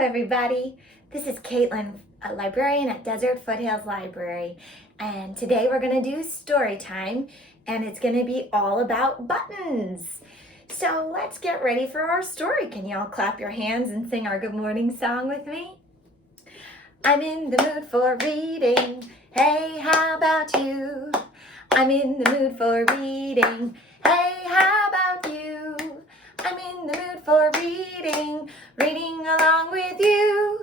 everybody. This is Caitlin, a librarian at Desert Foothills Library, and today we're going to do story time, and it's going to be all about buttons. So let's get ready for our story. Can y'all clap your hands and sing our good morning song with me? I'm in the mood for reading. Hey, how about you? I'm in the mood for reading. Hey, how about you? I'm in the mood for reading along with you.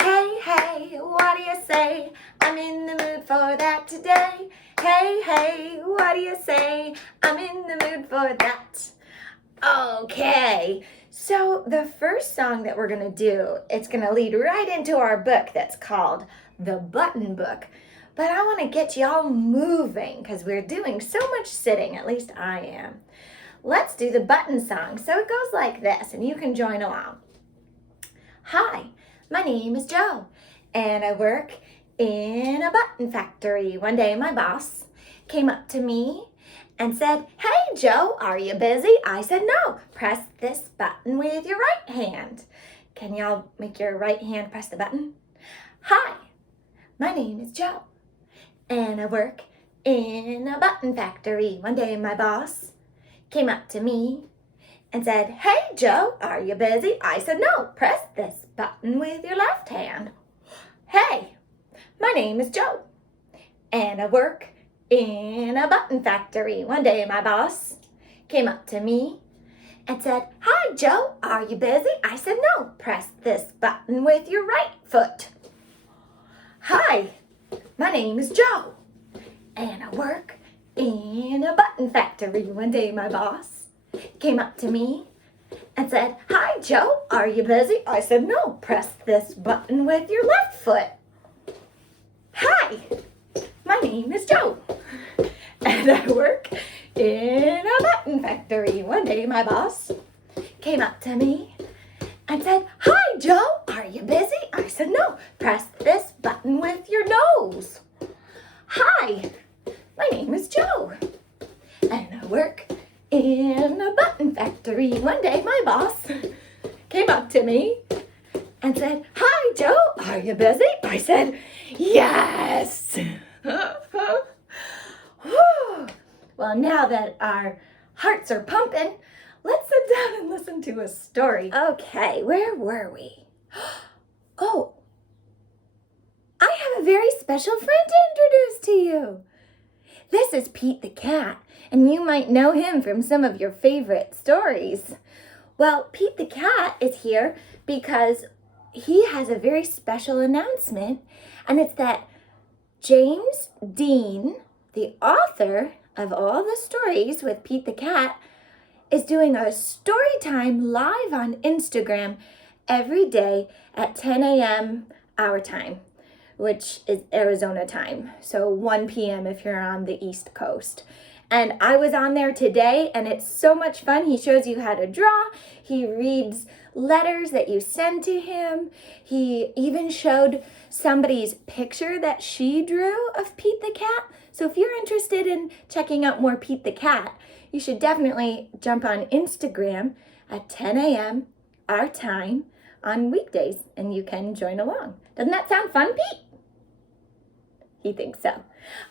Hey, hey, what do you say? I'm in the mood for that today. Hey, hey, what do you say? I'm in the mood for that. Okay, so the first song that we're gonna do, it's gonna lead right into our book that's called The Button Book. But I wanna get y'all moving because we're doing so much sitting, at least I am. Let's do the button song. So it goes like this, and you can join along. Hi, my name is Joe, and I work in a button factory. One day my boss came up to me and said, "Hey Joe, are you busy?" I said, "No, press this button with your right hand." Can y'all make your right hand press the button? Hi, my name is Joe, and I work in a button factory. One day my boss came up to me and said, "Hey Joe, are you busy?" I said, "No, press this button with your left hand." Hey, my name is Joe, and I work in a button factory. One day my boss came up to me and said, "Hi Joe, are you busy?" I said, "No, press this button with your right foot." Hi, my name is Joe, and I work in a button factory. One day my boss came up to me and said, "Hi Joe, are you busy?" I said, "No, press this button with your left foot." Hi, my name is Joe, and I work in a button factory. One day my boss came up to me and said, "Hi Joe, are you busy?" I said, "No, press this button with your nose." Hi, my name is Joe, and I work in a button factory. One day my boss came up to me and said, "Hi Joe, are you busy?" I said, "Yes." Well, now that our hearts are pumping, let's sit down and listen to a story. Okay, where were we? Oh, I have a very special friend to introduce to you. This is Pete the cat, and you might know him from some of your favorite stories. Well, Pete the cat is here because he has a very special announcement, and it's that James Dean, the author of all the stories with Pete the cat, is doing a story time live on Instagram every day at 10 a.m. our time, which is Arizona time, so 1 p.m. if you're on the East Coast. And I was on there today, and it's so much fun. He shows you how to draw. He reads letters that you send to him. He even showed somebody's picture that she drew of Pete the cat. So if you're interested in checking out more Pete the cat, you should definitely jump on Instagram at 10 a.m. our time on weekdays, and you can join along. Doesn't that sound fun, Pete? He thinks so.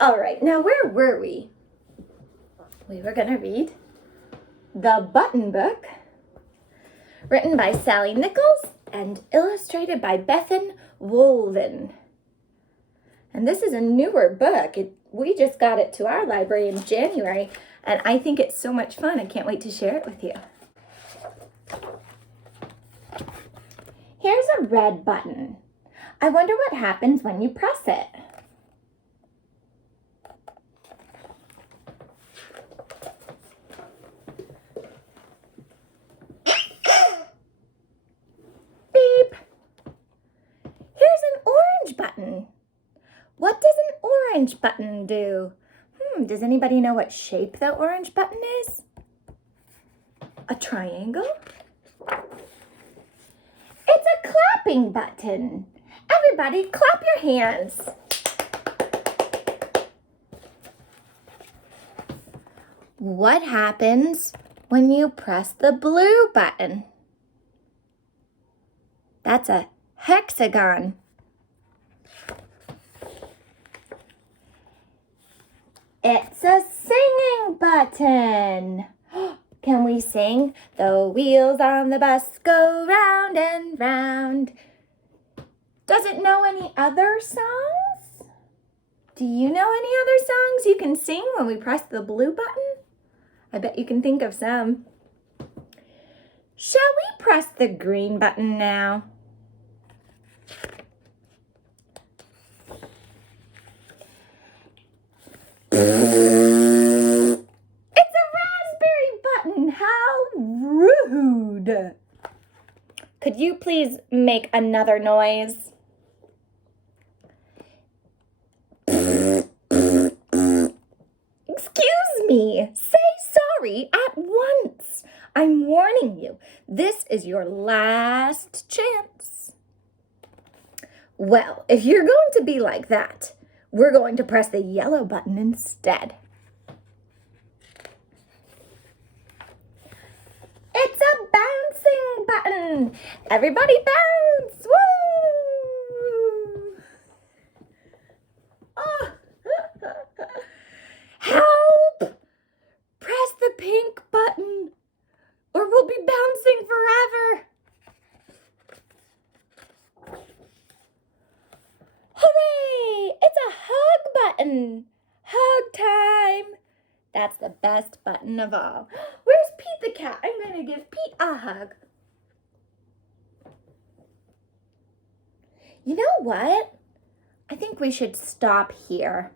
All right, now where were we? We were going to read The Button Book, written by Sally Nichols and illustrated by Bethan Wolven. And this is a newer book. We just got it to our library in January, and I think it's so much fun. I can't wait to share it with you. Here's a red button. I wonder what happens when you press it. Beep. Here's an orange button. What does an orange button do? Does anybody know what shape the orange button is? A triangle? It's a clapping button. Everybody clap your hands. What happens when you press the blue button? That's a hexagon. It's a singing button. Can we sing? The wheels on the bus go round and round. Does it know any other songs? Do you know any other songs you can sing when we press the blue button? I bet you can think of some. Shall we press the green button now? It's a raspberry button. How rude. Could you please make another noise? Excuse me. Say sorry at once. I'm warning you. This is your last chance. Well, if you're going to be like that, we're going to press the yellow button instead. It's a bouncing button. Everybody bounce. Woo! Oh. Help! Press the pink button or we'll be bouncing forever. Hooray! It's a hug button. Hug time. That's the best button of all. Where's Pete the cat? I'm going to give Pete a hug. You know what? I think we should stop here.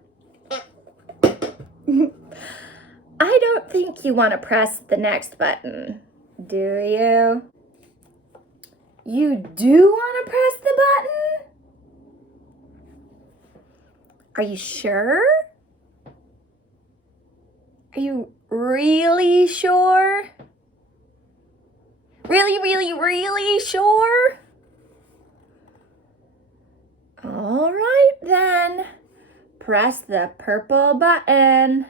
I don't think you want to press the next button, do you? You do want to press the button? Are you sure? Are you really sure? Really sure? All right then. Press the purple button.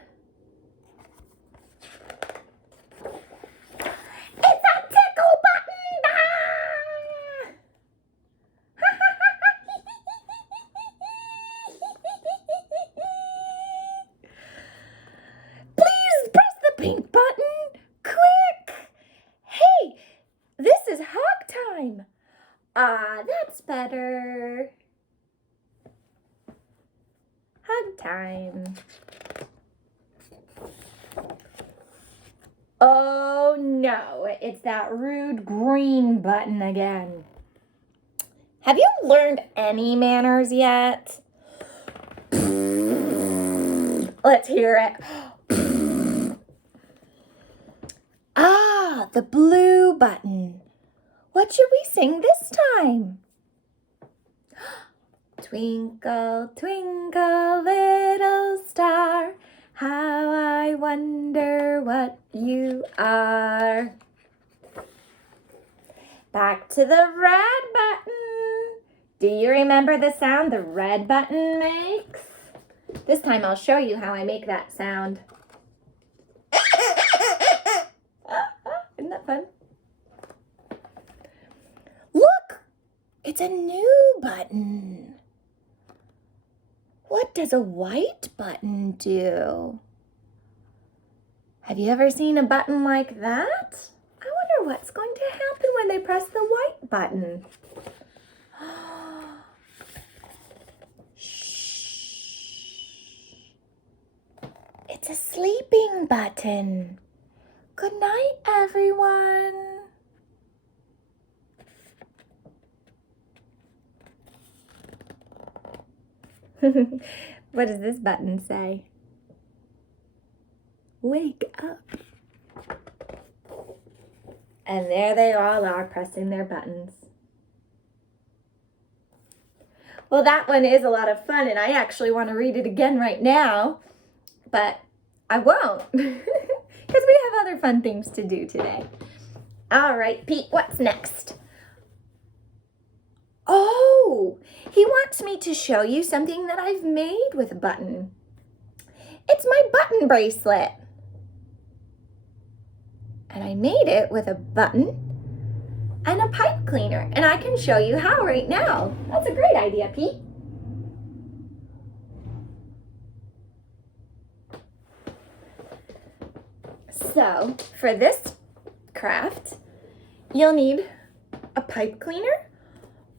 It's a tickle button! Please press the pink button. Quick! Hey, this is hug time. Ah, that's better. Hug time. Oh no, it's that rude green button again. Have you learned any manners yet? Let's hear it. Ah, the blue button. What should we sing this time? Twinkle, twinkle, little star, how I wonder what you are. Back to the red button. Do you remember the sound the red button makes? This time I'll show you how I make that sound. Isn't that fun? Look, it's a new button. What does a white button do? Have you ever seen a button like that? I wonder what's going to happen when they press the white button. Shh. It's a sleeping button. Good night, everyone. What does this button say? Wake up. And there they all are pressing their buttons. Well, that one is a lot of fun, and I actually want to read it again right now, but I won't because we have other fun things to do today. All right, Pete, what's next? Oh, he wants me to show you something that I've made with a button. It's my button bracelet. And I made it with a button and a pipe cleaner, and I can show you how right now. That's a great idea, Pete. So for this craft, you'll need a pipe cleaner,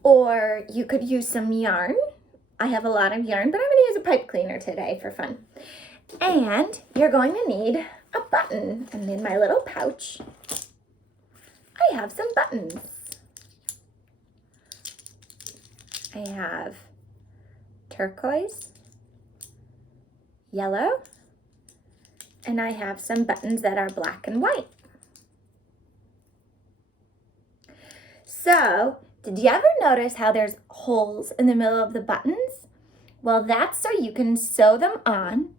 or you could use some yarn. I have a lot of yarn, but I'm gonna use a pipe cleaner today for fun. And you're going to need a button. And in my little pouch, I have some buttons. I have turquoise, yellow, and I have some buttons that are black and white. So, did you ever notice how there's holes in the middle of the buttons? Well, that's so you can sew them on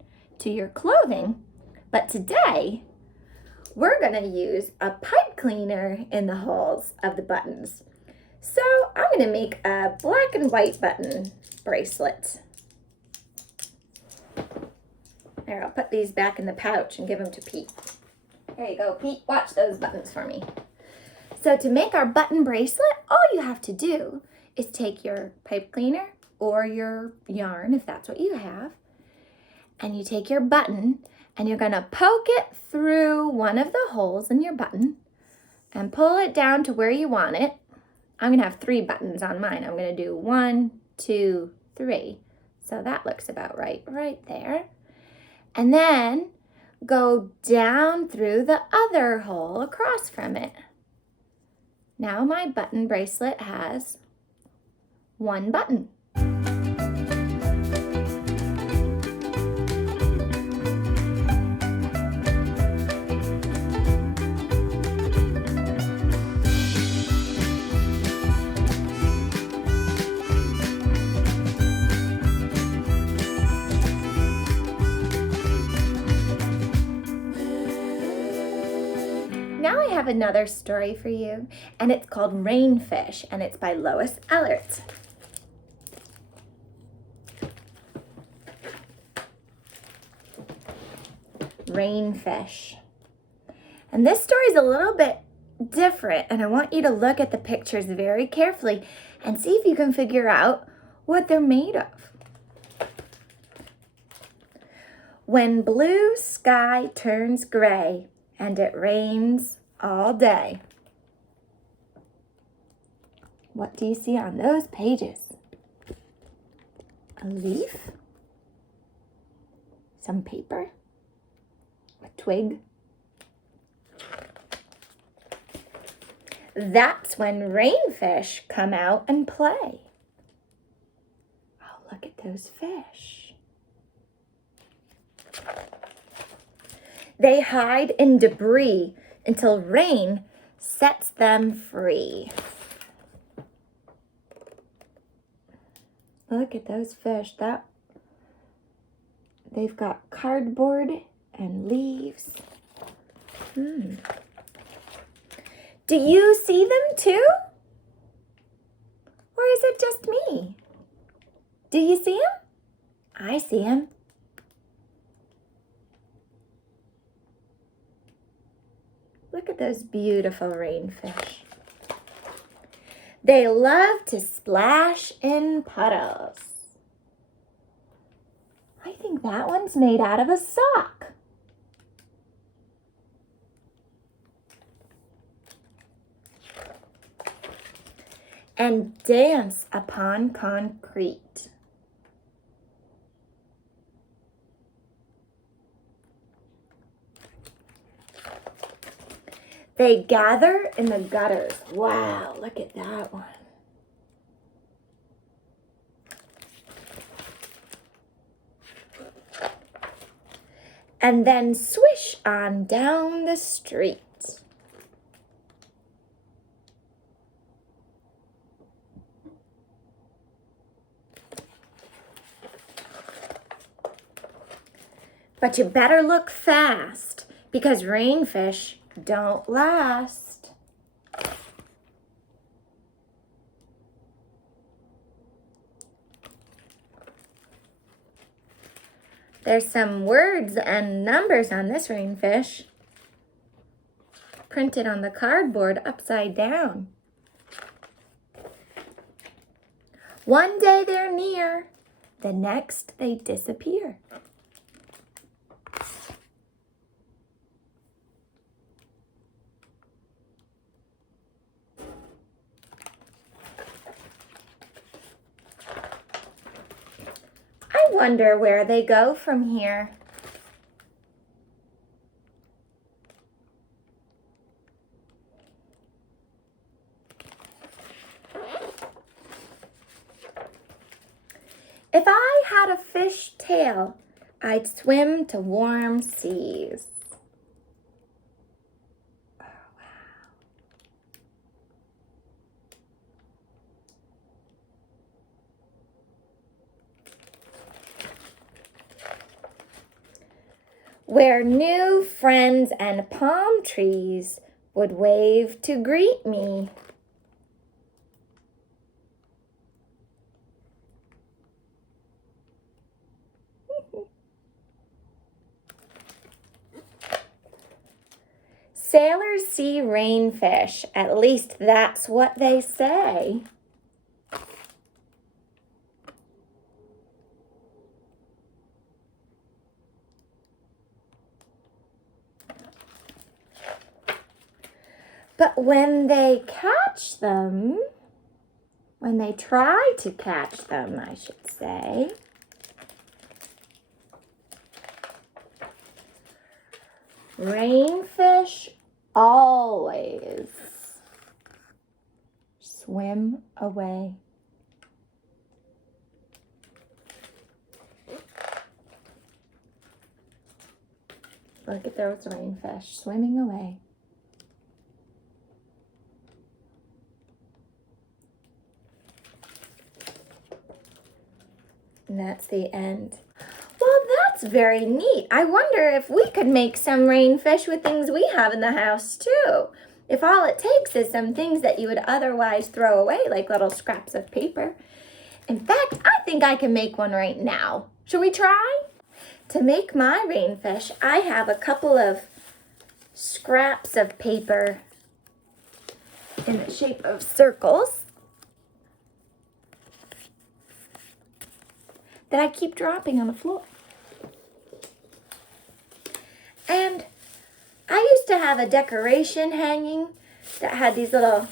to your clothing. But today, we're gonna use a pipe cleaner in the holes of the buttons. So I'm gonna make a black and white button bracelet. There, I'll put these back in the pouch and give them to Pete. There you go, Pete, watch those buttons for me. So to make our button bracelet, all you have to do is take your pipe cleaner or your yarn, if that's what you have, and you take your button and you're gonna poke it through one of the holes in your button and pull it down to where you want it. I'm gonna have 3 buttons on mine. I'm gonna do 1, 2, 3. So that looks about right there. And then go down through the other hole across from it. Now my button bracelet has 1 button. Now I have another story for you, and it's called Rainfish, and it's by Lois Ehlert. Rainfish. And this story is a little bit different, and I want you to look at the pictures very carefully and see if you can figure out what they're made of. When blue sky turns gray and it rains all day. What do you see on those pages? A leaf? Some paper? A twig? That's when rainfish come out and play. Oh, look at those fish. They hide in debris until rain sets them free. Look at those fish. They've got cardboard and leaves. Do you see them too? Or is it just me? Do you see them? I see them. Look at those beautiful rainfish. They love to splash in puddles. I think that one's made out of a sock. And dance upon concrete. They gather in the gutters. Wow, look at that one. And then swish on down the street. But you better look fast because rainfish don't last. There's some words and numbers on this rainfish, printed on the cardboard upside down. One day they're near, the next they disappear. I wonder where they go from here. If I had a fish tail, I'd swim to warm seas. Oh, wow. Where new friends and palm trees would wave to greet me. Sailors see rainfish, at least that's what they say. But when they catch them, when they try to catch them, I should say, rainfish always swim away. Look at those rainfish swimming away. And that's the end. Well, that's very neat. I wonder if we could make some rainfish with things we have in the house too. If all it takes is some things that you would otherwise throw away, like little scraps of paper. In fact, I think I can make one right now. Shall we try? To make my rainfish, I have a couple of scraps of paper in the shape of circles that I keep dropping on the floor. And I used to have a decoration hanging that had these little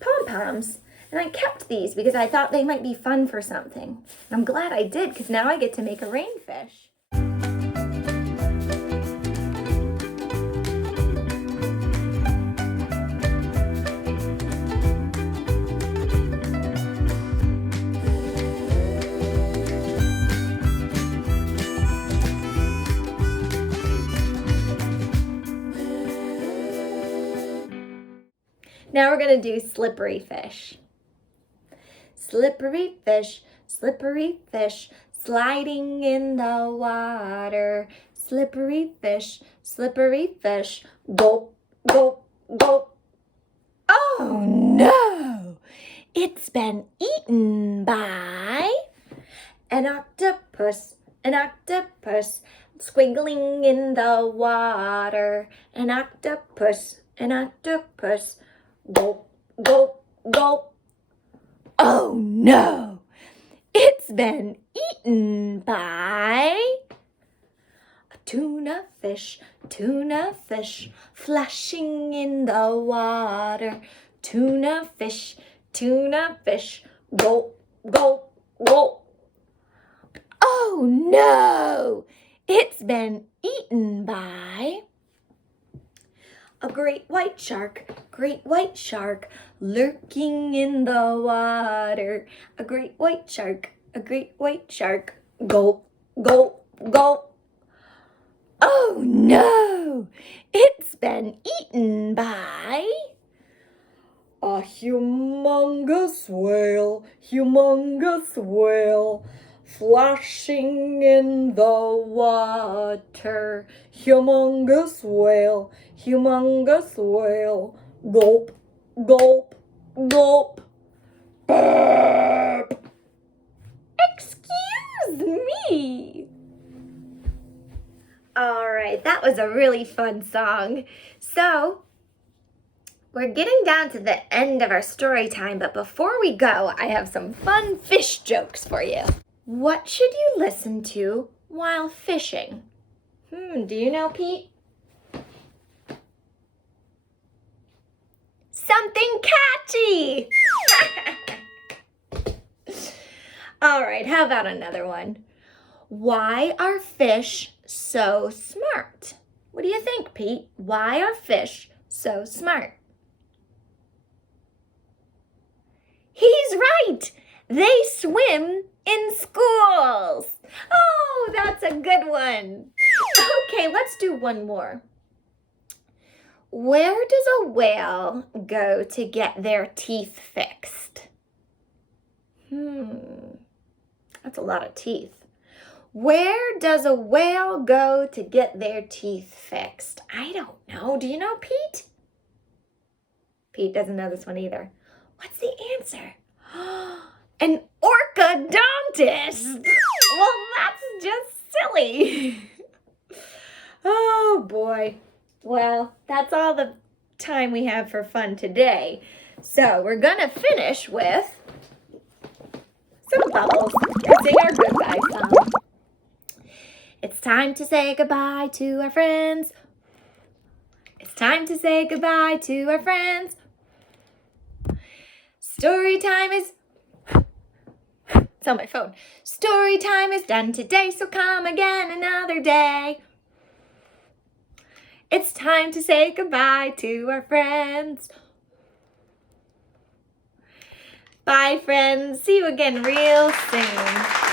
pom-poms, and I kept these because I thought they might be fun for something. And I'm glad I did, because now I get to make a rainfish. Now we're going to do slippery fish. Slippery fish, sliding in the water. Slippery fish, gulp, gulp, gulp. Oh no! It's been eaten by an octopus, squiggling in the water. An octopus, gulp, gulp, gulp. Oh no! It's been eaten by a tuna fish, flashing in the water. Tuna fish, gulp, gulp, gulp. Oh no! It's been eaten by a great white shark, lurking in the water. A great white shark, gulp, gulp, gulp. Oh no! It's been eaten by a humongous whale, flashing in the water. Humongous whale, gulp, gulp, gulp. Burp. Excuse me. All right, that was a really fun song. So, We're getting down to the end of our story time, but before we go, I have some fun fish jokes for you. What should you listen to while fishing? Do you know, Pete? Something catchy! All right, how about another one? Why are fish so smart? What do you think, Pete? Why are fish so smart? He's right! They swim in schools. Oh, that's a good one. Okay, let's do one more. Where does a whale go to get their teeth fixed? That's a lot of teeth. Where does a whale go to get their teeth fixed? I don't know. Do you know, Pete? Pete doesn't know this one either. What's the answer? An orthodontist. Well, that's just silly. Oh, boy. Well, that's all the time we have for fun today. So we're going to finish with some bubbles and sing our goodbye song. It's time to say goodbye to our friends. It's time to say goodbye to our friends. Story time is... It's on my phone. Story time is done today, so come again another day. It's time to say goodbye to our friends. Bye, friends. See you again real soon.